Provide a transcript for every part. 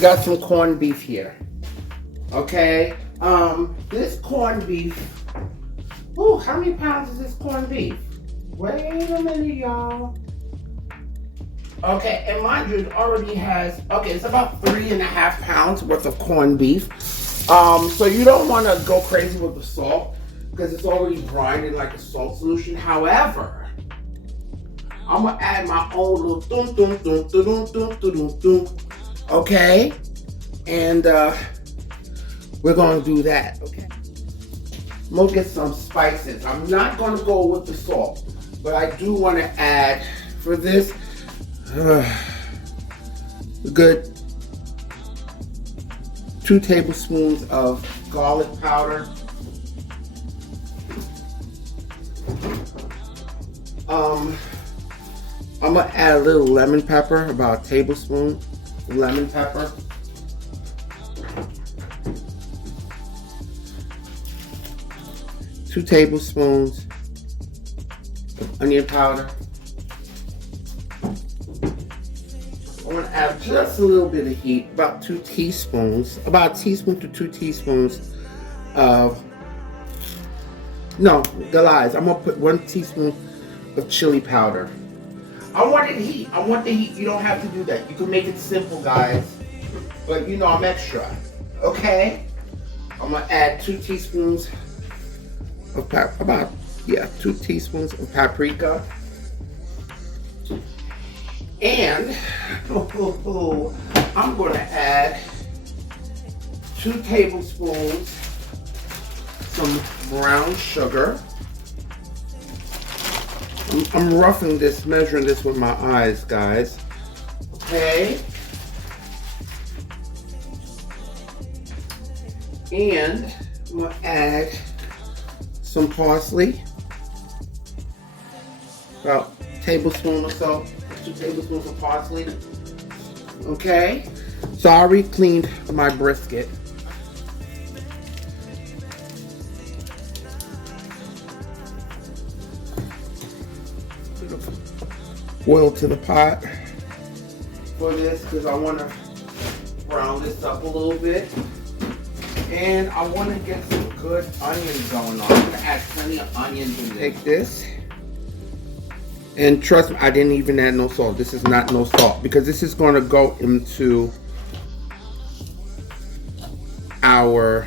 got some corned beef here. Okay, this corned beef. Ooh, how many pounds is this corned beef? Wait a minute, y'all. Okay, and mind you, it already has. Okay, it's about 3.5 pounds worth of corned beef. So you don't want to go crazy with the salt because it's already brined in like a salt solution. However, I'm gonna add my own little dum dum dum dum dum dum dum. Okay, and we're gonna do that. Okay, I'm gonna get some spices. I'm not gonna go with the salt, but I do want to add for this a good 2 tablespoons of garlic powder. I'm gonna add a little lemon pepper, about a tablespoon of lemon pepper. Two tablespoons of onion powder. I want to add just a little bit of heat, about 2 teaspoons, about a teaspoon to 2 teaspoons of, no, the lies. I'm gonna put 1 teaspoon of chili powder. I want it heat. I want the heat. You don't have to do that. You can make it simple, guys. But you know I'm extra. Okay? I'm gonna add 2 teaspoons of 2 teaspoons of paprika. And I'm gonna add 2 tablespoons some brown sugar. I'm roughing this, measuring this with my eyes, guys. Okay. And I'm gonna add some parsley. About a tablespoon or so. 2 tablespoons of parsley. Okay. So I already cleaned my brisket. Oil to the pot for this because I want to brown this up a little bit, and I want to get some good onions going on. I'm going to add plenty of onions in this. Take this, and trust me, I didn't even add no salt. This is not no salt because this is going to go into our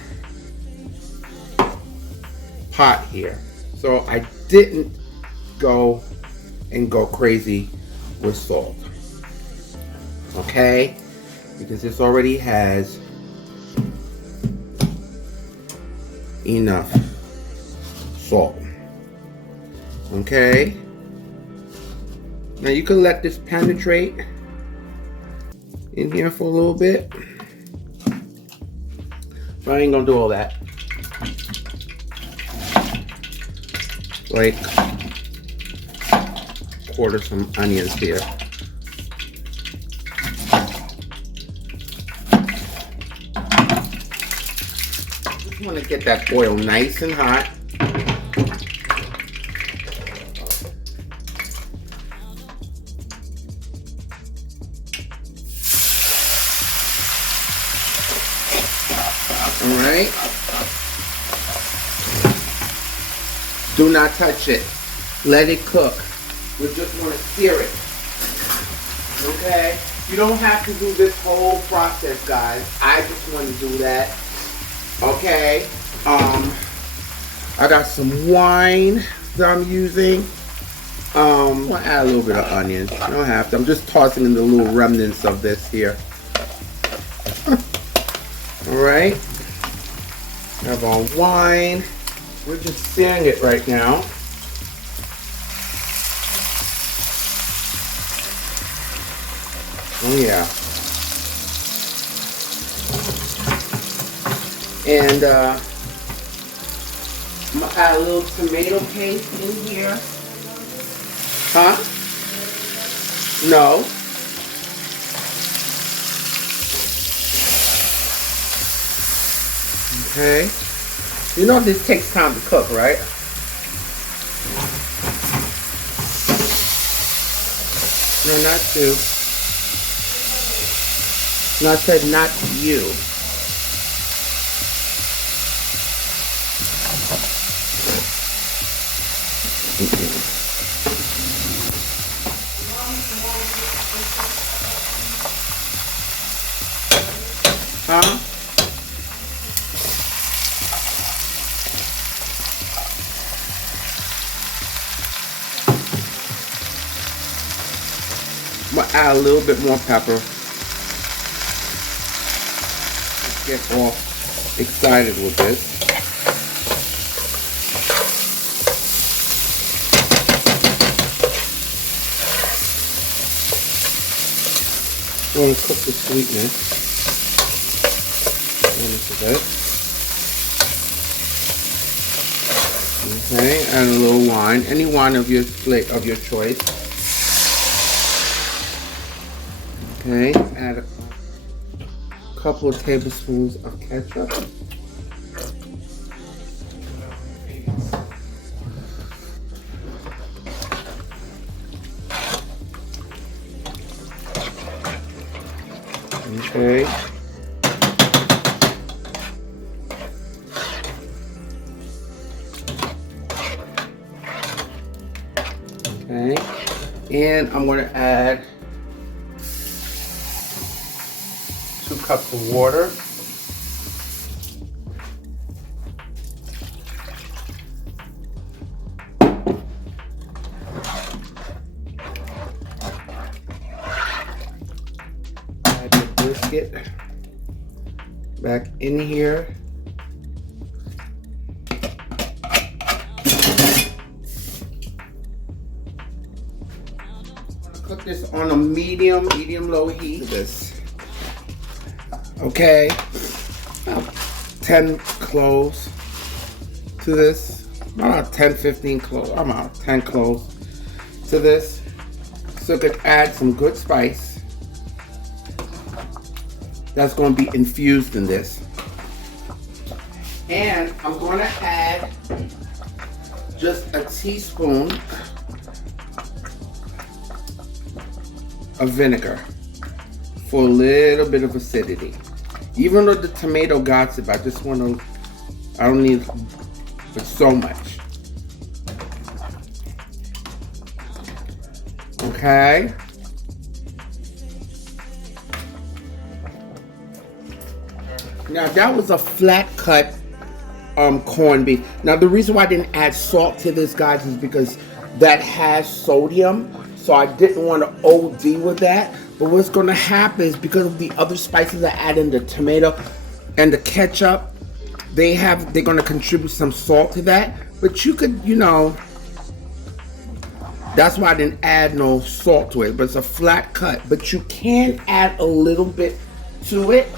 pot here. So I didn't go crazy with salt, okay? Because this already has enough salt, okay? Now you can let this penetrate in here for a little bit, but I ain't gonna do all that. Like, quarter some onions here. Just want to get that oil nice and hot. All right. Do not touch it. Let it cook. We just want to sear it. Okay? You don't have to do this whole process, guys. I just want to do that. Okay? I got some wine that I'm using. I'm going to add a little bit of onion. You don't have to. I'm just tossing in the little remnants of this here. Alright? We have our wine. We're just searing it right now. Oh yeah. And I'm gonna add a little tomato paste in here. Huh? No. Okay. You know this takes time to cook, right? No, not too. And I said not you. Huh? I'm gonna add a little bit more pepper. Let's get all excited with this. I'm going to cook the sweetness into this. Okay, add a little wine, any wine of your choice. Okay, add a couple of tablespoons of ketchup. Okay. Okay. And I'm going to add 2 cups of water. Add the brisket back in here. Cook this on a medium-low heat. This. Okay. 10 cloves to this. About 10, 15 cloves. I'm out. 10 cloves to this. So I could add some good spice. That's going to be infused in this. And I'm going to add just a teaspoon of vinegar for a little bit of acidity. Even though the tomato got it, I just want to, I don't need but so much. Okay. Now that was a flat cut corned beef. Now the reason why I didn't add salt to this, guys, is because that has sodium. So I didn't want to OD with that. But what's going to happen is because of the other spices I add in the tomato and the ketchup, they're going to contribute some salt to that. But you could, you know, that's why I didn't add no salt to it. But it's a flat cut. But you can add a little bit to it.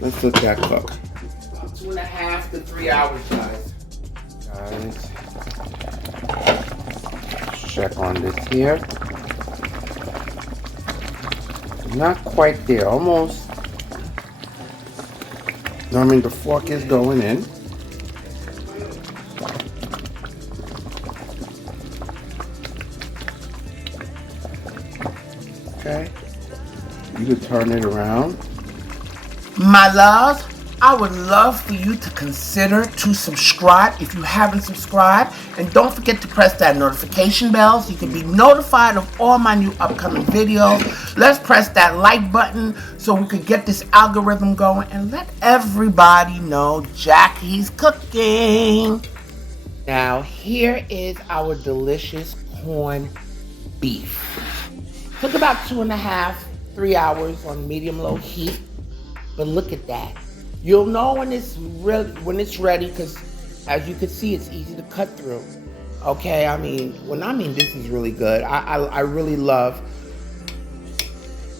Let's let that cook. About 2.5 to 3 hours, guys. Check on this here. Not quite there, almost. I mean, the fork is going in. Okay. You can turn it around. My loves, I would love for you to consider to subscribe if you haven't subscribed. And don't forget to press that notification bell so you can be notified of all my new upcoming videos. Let's press that like button so we can get this algorithm going and let everybody know Jackie's cooking. Now here is our delicious corned beef. Took about 2.5, 3 hours on medium-low heat. But look at that. You'll know when it's ready, because as you can see, it's easy to cut through. Okay, I mean this is really good. I really love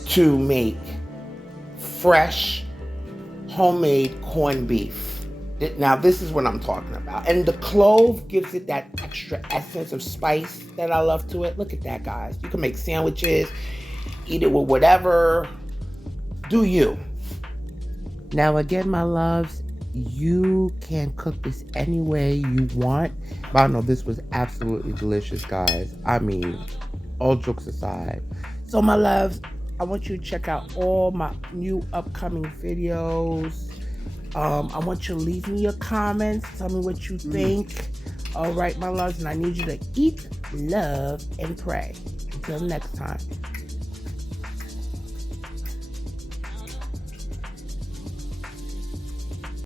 to make fresh, homemade corned beef. Now this is what I'm talking about. And the clove gives it that extra essence of spice that I love to it. Look at that, guys. You can make sandwiches, eat it with whatever. Do you? Now again, my loves, you can cook this any way you want. But I know this was absolutely delicious, guys. I mean, all jokes aside. So, my loves, I want you to check out all my new upcoming videos. I want you to leave me your comments. Tell me what you think. All right, my loves, and I need you to eat, love, and pray. Until next time.